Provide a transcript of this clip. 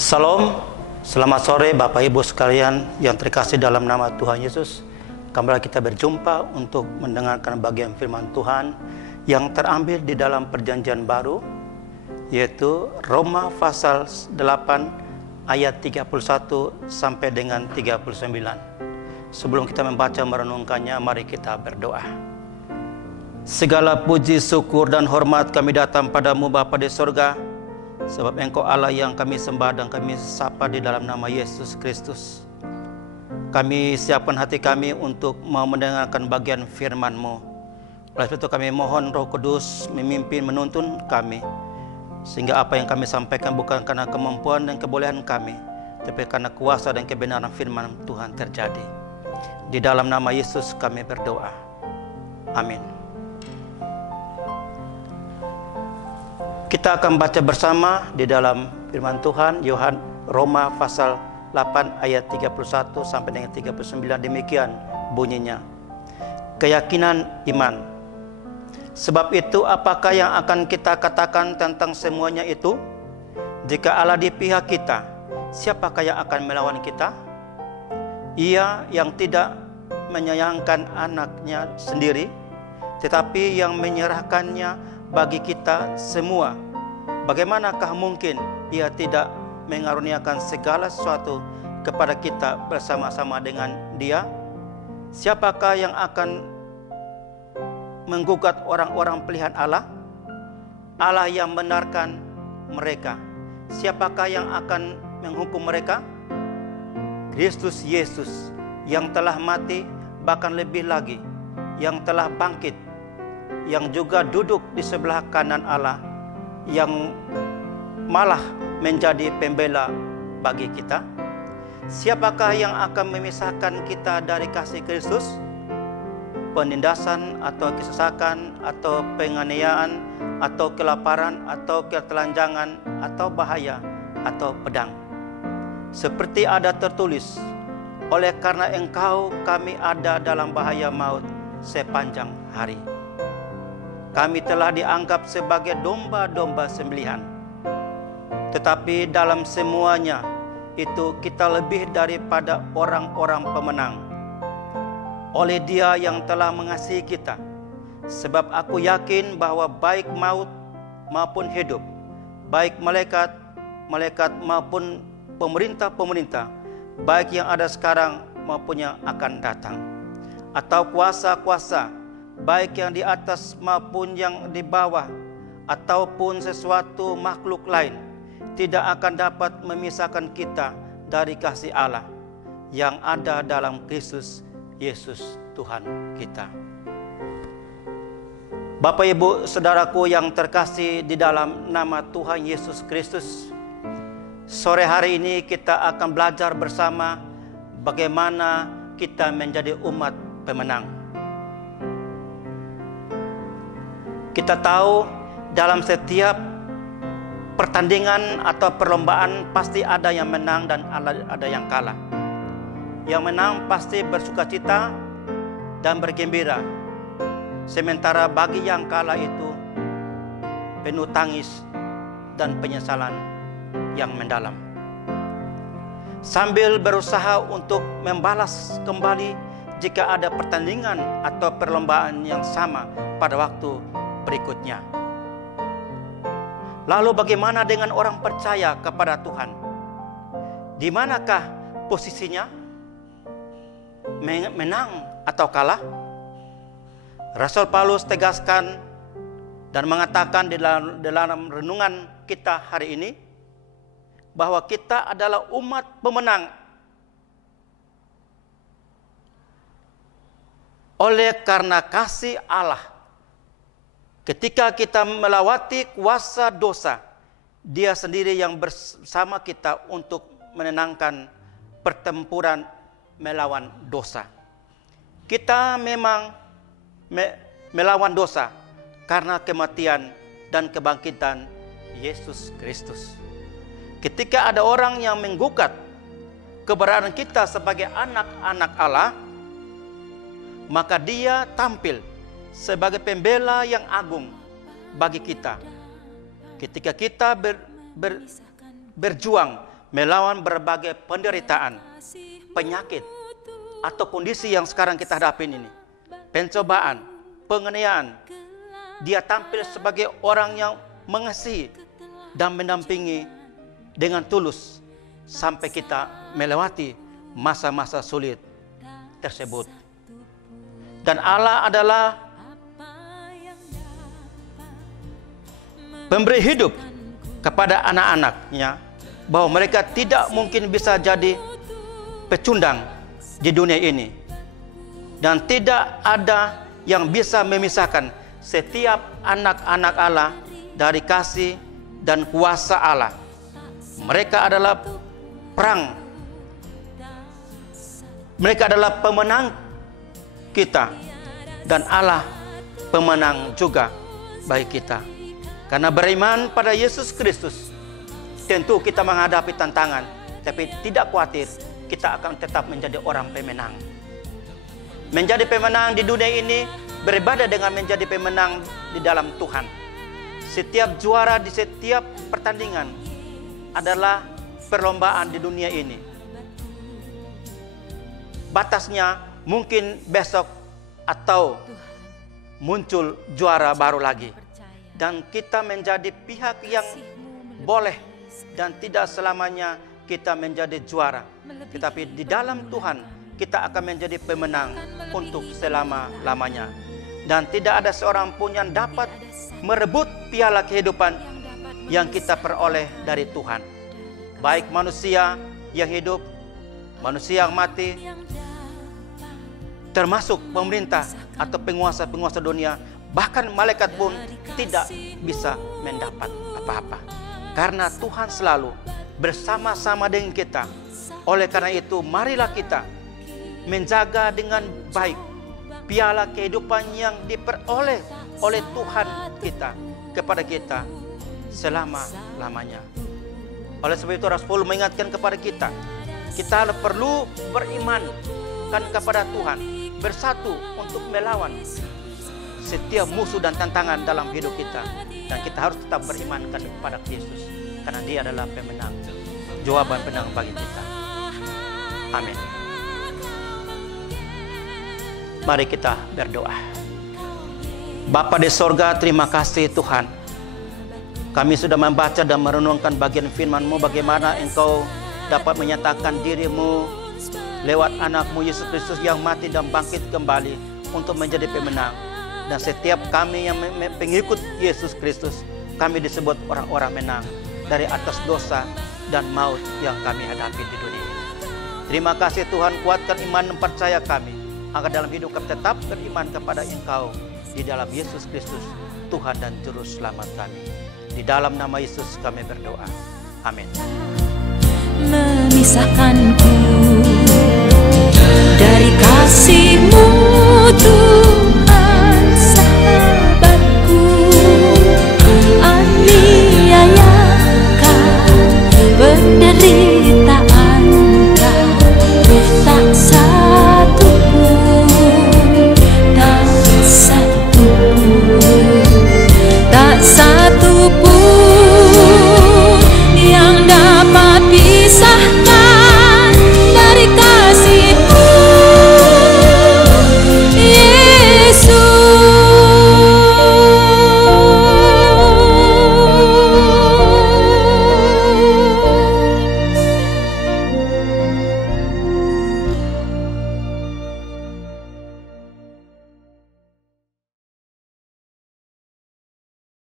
Salam, selamat sore Bapak Ibu sekalian yang terkasih dalam nama Tuhan Yesus. Kembali kita berjumpa untuk mendengarkan bagian firman Tuhan yang terambil di dalam perjanjian baru, yaitu Roma pasal 8 ayat 31 sampai dengan 39. Sebelum kita membaca merenungkannya, mari kita berdoa. Segala puji, syukur, dan hormat kami datang padamu Bapa di sorga, sebab Engkau Allah yang kami sembah dan kami sapa di dalam nama Yesus Kristus. Kami siapkan hati kami untuk mau mendengarkan bagian firman-Mu. Oleh sebab itu kami mohon Roh Kudus memimpin menuntun kami, sehingga apa yang kami sampaikan bukan karena kemampuan dan kebolehan kami, tapi karena kuasa dan kebenaran firman Tuhan terjadi. Di dalam nama Yesus kami berdoa. Amin. Kita akan baca bersama di dalam firman Tuhan Roma pasal 8 ayat 31 sampai dengan 39. Demikian bunyinya. Keyakinan iman. Sebab itu apakah yang akan kita katakan tentang semuanya itu? Jika Allah di pihak kita, siapakah yang akan melawan kita? Ia yang tidak menyayangkan anaknya sendiri, tetapi yang menyerahkannya bagi kita semua, bagaimanakah mungkin Ia tidak mengaruniakan segala sesuatu kepada kita bersama-sama dengan Dia? Siapakah yang akan menggugat orang-orang pilihan Allah? Allah yang benarkan mereka. Siapakah yang akan menghukum mereka? Kristus Yesus yang telah mati, bahkan lebih lagi yang telah bangkit, yang juga duduk di sebelah kanan Allah, yang malah menjadi pembela bagi kita. Siapakah yang akan memisahkan kita dari kasih Kristus? Penindasan atau kesesakan atau penganiayaan atau kelaparan atau ketelanjangan atau bahaya atau pedang. Seperti ada tertulis, oleh karena Engkau kami ada dalam bahaya maut sepanjang hari. Kami telah dianggap sebagai domba-domba sembelihan. Tetapi dalam semuanya itu kita lebih daripada orang-orang pemenang, oleh Dia yang telah mengasihi kita. Sebab aku yakin bahwa baik maut maupun hidup, baik malaikat maupun pemerintah-pemerintah, baik yang ada sekarang maupun yang akan datang, atau kuasa-kuasa, baik yang di atas maupun yang di bawah, ataupun sesuatu makhluk lain, tidak akan dapat memisahkan kita dari kasih Allah yang ada dalam Kristus Yesus Tuhan kita. Bapak Ibu Saudaraku yang terkasih di dalam nama Tuhan Yesus Kristus, sore hari ini kita akan belajar bersama bagaimana kita menjadi umat pemenang. Kita tahu dalam setiap pertandingan atau perlombaan pasti ada yang menang dan ada yang kalah. Yang menang pasti bersukacita dan bergembira. Sementara bagi yang kalah itu penuh tangis dan penyesalan yang mendalam. Sambil berusaha untuk membalas kembali jika ada pertandingan atau perlombaan yang sama pada waktu berikutnya. Lalu bagaimana dengan orang percaya kepada Tuhan? Di manakah posisinya? Menang atau kalah? Rasul Paulus tegaskan dan mengatakan di dalam renungan kita hari ini bahwa kita adalah umat pemenang oleh karena kasih Allah. Ketika kita melewati kuasa dosa, Dia sendiri yang bersama kita untuk menenangkan pertempuran melawan dosa. Kita memang melawan dosa karena kematian dan kebangkitan Yesus Kristus. Ketika ada orang yang menggugat keberadaan kita sebagai anak-anak Allah, maka dia tampil sebagai pembela yang agung bagi kita. Ketika kita berjuang melawan berbagai penderitaan, penyakit, atau kondisi yang sekarang kita hadapin ini, pencobaan, penganiayaan. Dia tampil sebagai orang yang mengasihi dan mendampingi dengan tulus sampai kita melewati masa-masa sulit tersebut. Dan Allah adalah pemberi hidup kepada anak-anaknya, bahwa mereka tidak mungkin bisa jadi pecundang di dunia ini, dan tidak ada yang bisa memisahkan setiap anak-anak Allah dari kasih dan kuasa Allah. Mereka adalah perang, mereka adalah pemenang kita, dan Allah pemenang juga bagi kita. Karena beriman pada Yesus Kristus, tentu kita menghadapi tantangan, tapi tidak khawatir, kita akan tetap menjadi orang pemenang. Menjadi pemenang di dunia ini berbeda dengan menjadi pemenang di dalam Tuhan. Setiap juara di setiap pertandingan adalah perlombaan di dunia ini. Batasnya mungkin besok atau muncul juara baru lagi. Dan kita menjadi pihak yang boleh, dan tidak selamanya kita menjadi juara. Tetapi di dalam Tuhan kita akan menjadi pemenang untuk selama-lamanya. Dan tidak ada seorang pun yang dapat merebut piala kehidupan yang kita peroleh dari Tuhan. Baik manusia yang hidup, manusia yang mati, termasuk pemerintah atau penguasa-penguasa dunia, bahkan malaikat pun tidak bisa mendapat apa-apa. Karena Tuhan selalu bersama-sama dengan kita. Oleh karena itu, marilah kita menjaga dengan baik piala kehidupan yang diperoleh oleh Tuhan kita kepada kita selama-lamanya. Oleh sebab itu Rasul mengingatkan kepada kita, kita perlu beriman kan kepada Tuhan, bersatu untuk melawan setiap musuh dan tantangan dalam hidup kita. Dan kita harus tetap beriman kepada Yesus, karena Dia adalah pemenang, jawaban pemenang bagi kita. Amin. Mari kita berdoa. Bapa di sorga, terima kasih Tuhan. Kami sudah membaca dan merenungkan bagian firman-Mu, bagaimana Engkau dapat menyatakan diri-Mu lewat anak-Mu Yesus Kristus yang mati dan bangkit kembali untuk menjadi pemenang. Dan setiap kami yang pengikut Yesus Kristus, kami disebut orang-orang menang dari atas dosa dan maut yang kami hadapi di dunia ini. Terima kasih Tuhan, kuatkan iman dan percaya kami, agar dalam hidup kami tetap beriman kepada Engkau di dalam Yesus Kristus, Tuhan dan Juru Selamat kami. Di dalam nama Yesus kami berdoa. Amin. Memisahkanku